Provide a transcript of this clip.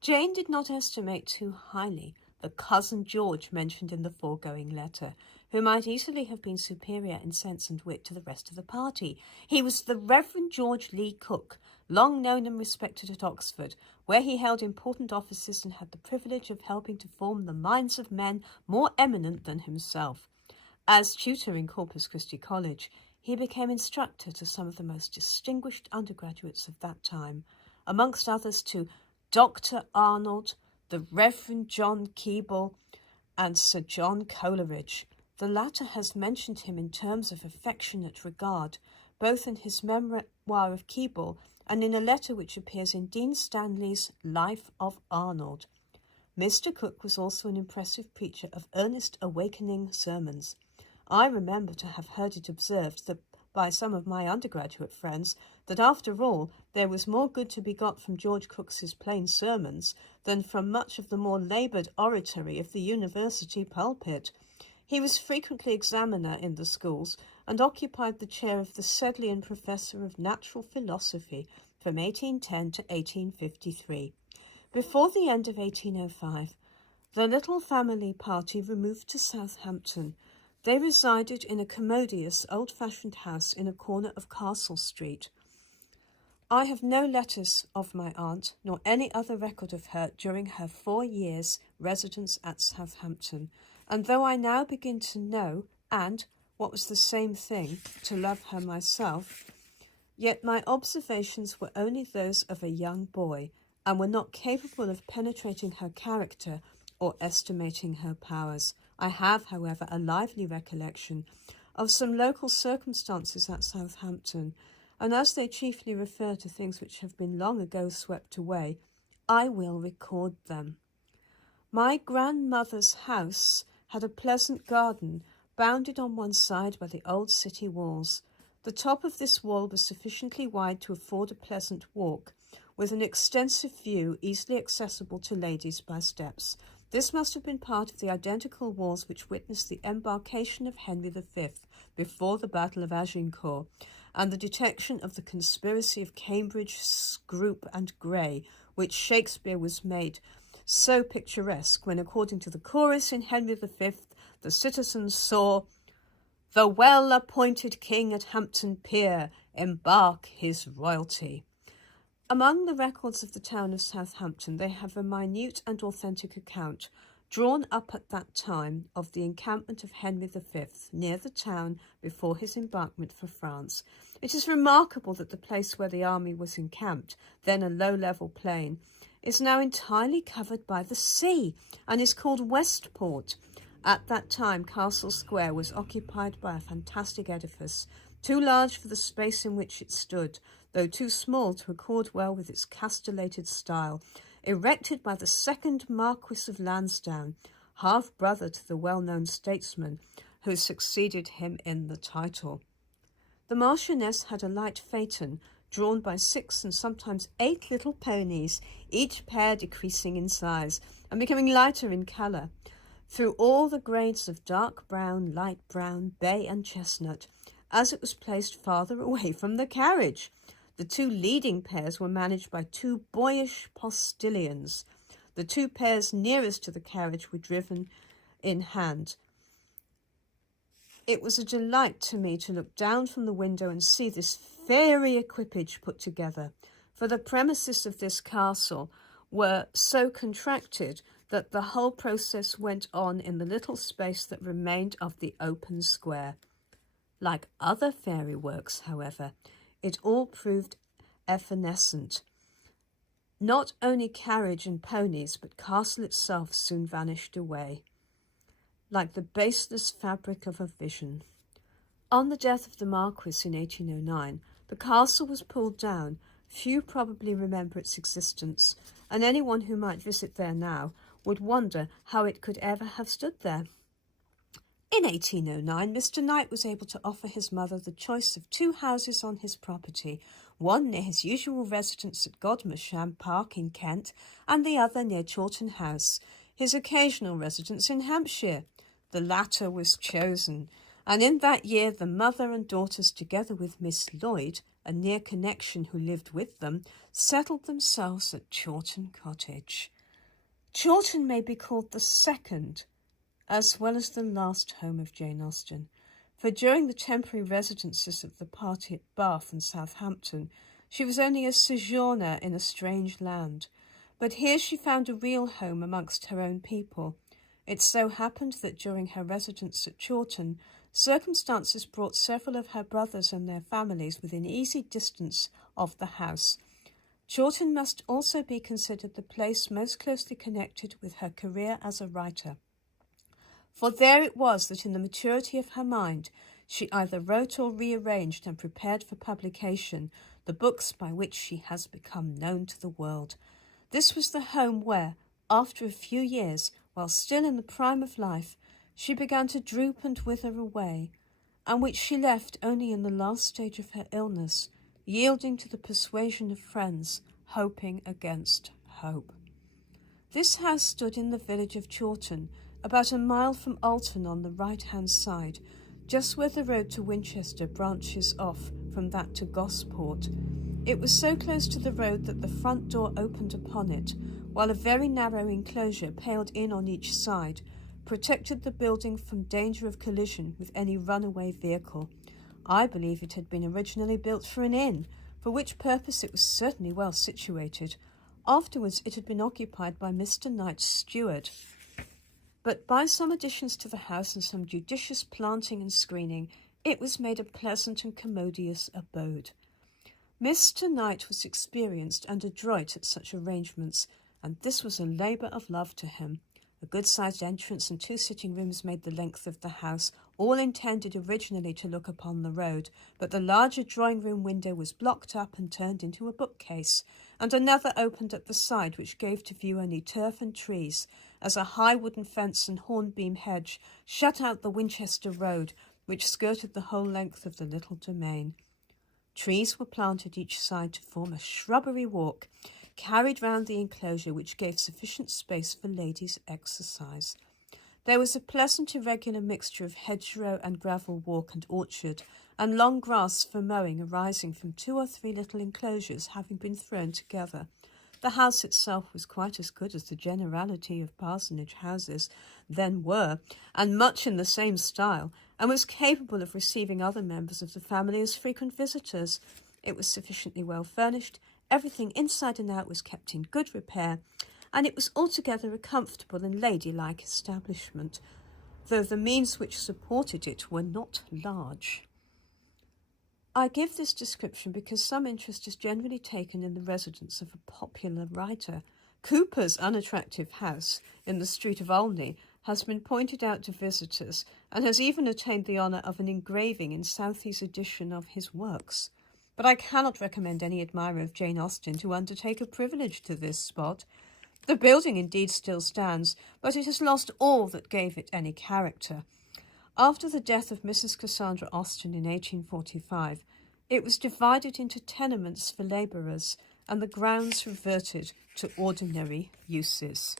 Jane did not estimate too highly the cousin George mentioned in the foregoing letter, who might easily have been superior in sense and wit to the rest of the party. He was the Reverend George Leigh Cook, long known and respected at Oxford, where he held important offices and had the privilege of helping to form the minds of men more eminent than himself. As tutor in Corpus Christi College, he became instructor to some of the most distinguished undergraduates of that time, amongst others to Dr. Arnold, the Reverend John Keble, and Sir John Coleridge. The latter has mentioned him in terms of affectionate regard, both in his Memoir of Keble and in a letter which appears in Dean Stanley's Life of Arnold. Mr. Cook was also an impressive preacher of earnest awakening sermons. I remember to have heard it observed that by some of my undergraduate friends that after all there was more good to be got from George Cook's plain sermons than from much of the more laboured oratory of the university pulpit. He was frequently examiner in the schools and occupied the chair of the Sedleyan Professor of Natural Philosophy from 1810 to 1853. Before the end of 1805, the little family party removed to Southampton. They resided in a commodious, old-fashioned house in a corner of Castle Street. I have no letters of my aunt, nor any other record of her during her 4 years' residence at Southampton, and though I now begin to know, and, what was the same thing, to love her myself, yet my observations were only those of a young boy, and were not capable of penetrating her character or estimating her powers. I have, however, a lively recollection of some local circumstances at Southampton, and as they chiefly refer to things which have been long ago swept away, I will record them. My grandmother's house had a pleasant garden, bounded on one side by the old city walls. The top of this wall was sufficiently wide to afford a pleasant walk, with an extensive view easily accessible to ladies by steps. This must have been part of the identical walls which witnessed the embarkation of Henry V before the Battle of Agincourt, and the detection of the conspiracy of Cambridge, Scroop, and Grey, which Shakespeare was made so picturesque when, according to the chorus in Henry V, the citizens saw the well-appointed king at Hampton Pier embark his royalty. Among the records of the town of Southampton, they have a minute and authentic account, drawn up at that time, of the encampment of Henry V near the town before his embarkment for France. It is remarkable that the place where the army was encamped, then a low-level plain, is now entirely covered by the sea, and is called Westport. At that time, Castle Square was occupied by a fantastic edifice, too large for the space in which it stood, though too small to accord well with its castellated style, erected by the second Marquis of Lansdowne, half-brother to the well-known statesman who succeeded him in the title. The Marchioness had a light phaeton, drawn by 6 and sometimes 8 little ponies, each pair decreasing in size and becoming lighter in colour, through all the grades of dark brown, light brown, bay and chestnut, as it was placed farther away from the carriage. The 2 leading pairs were managed by 2 boyish postilions. The 2 pairs nearest to the carriage were driven in hand. It was a delight to me to look down from the window and see this fairy equipage put together, for the premises of this castle were so contracted that the whole process went on in the little space that remained of the open square. Like other fairy works, however, it all proved evanescent. Not only carriage and ponies, but castle itself soon vanished away, like the baseless fabric of a vision. On the death of the Marquis in 1809, the castle was pulled down. Few probably remember its existence, and anyone who might visit there now would wonder how it could ever have stood there. In 1809, Mr. Knight was able to offer his mother the choice of 2 houses on his property, one near his usual residence at Godmersham Park in Kent, and the other near Chawton House, his occasional residence in Hampshire. The latter was chosen, and in that year the mother and daughters, together with Miss Lloyd, a near connection who lived with them, settled themselves at Chawton Cottage. Chawton may be called the second, as well as the last home of Jane Austen, for during the temporary residences of the party at Bath and Southampton, she was only a sojourner in a strange land. But here she found a real home amongst her own people. It so happened that during her residence at Chawton, circumstances brought several of her brothers and their families within easy distance of the house. Chawton must also be considered the place most closely connected with her career as a writer. For there it was that in the maturity of her mind she either wrote or rearranged and prepared for publication the books by which she has become known to the world. This was the home where, after a few years, while still in the prime of life, she began to droop and wither away, and which she left only in the last stage of her illness, yielding to the persuasion of friends, hoping against hope. This house stood in the village of Chawton, about a mile from Alton on the right-hand side, just where the road to Winchester branches off from that to Gosport. It was so close to the road that the front door opened upon it, while a very narrow enclosure paled in on each side, protected the building from danger of collision with any runaway vehicle. I believe it had been originally built for an inn, for which purpose it was certainly well situated. Afterwards it had been occupied by Mr. Knight's steward. But by some additions to the house and some judicious planting and screening, it was made a pleasant and commodious abode. Mr. Knight was experienced and adroit at such arrangements, and this was a labour of love to him. A good-sized entrance and 2 sitting rooms made the length of the house, all intended originally to look upon the road, but the larger drawing-room window was blocked up and turned into a bookcase, and another opened at the side which gave to view only turf and trees, as a high wooden fence and hornbeam hedge shut out the Winchester road, which skirted the whole length of the little domain. Trees were planted each side to form a shrubbery walk, carried round the enclosure, which gave sufficient space for ladies' exercise. There was a pleasant irregular mixture of hedgerow and gravel walk and orchard, and long grass for mowing arising from 2 or 3 little enclosures having been thrown together. The house itself was quite as good as the generality of parsonage houses then were, and much in the same style, and was capable of receiving other members of the family as frequent visitors. It was sufficiently well furnished, everything inside and out was kept in good repair, and it was altogether a comfortable and ladylike establishment, though the means which supported it were not large. I give this description because some interest is generally taken in the residence of a popular writer. Cooper's unattractive house in the street of Olney has been pointed out to visitors and has even attained the honour of an engraving in Southey's edition of his works. But I cannot recommend any admirer of Jane Austen to undertake a privilege to this spot. The building indeed still stands, but it has lost all that gave it any character. After the death of Mrs. Cassandra Austen in 1845, it was divided into tenements for labourers, and the grounds reverted to ordinary uses.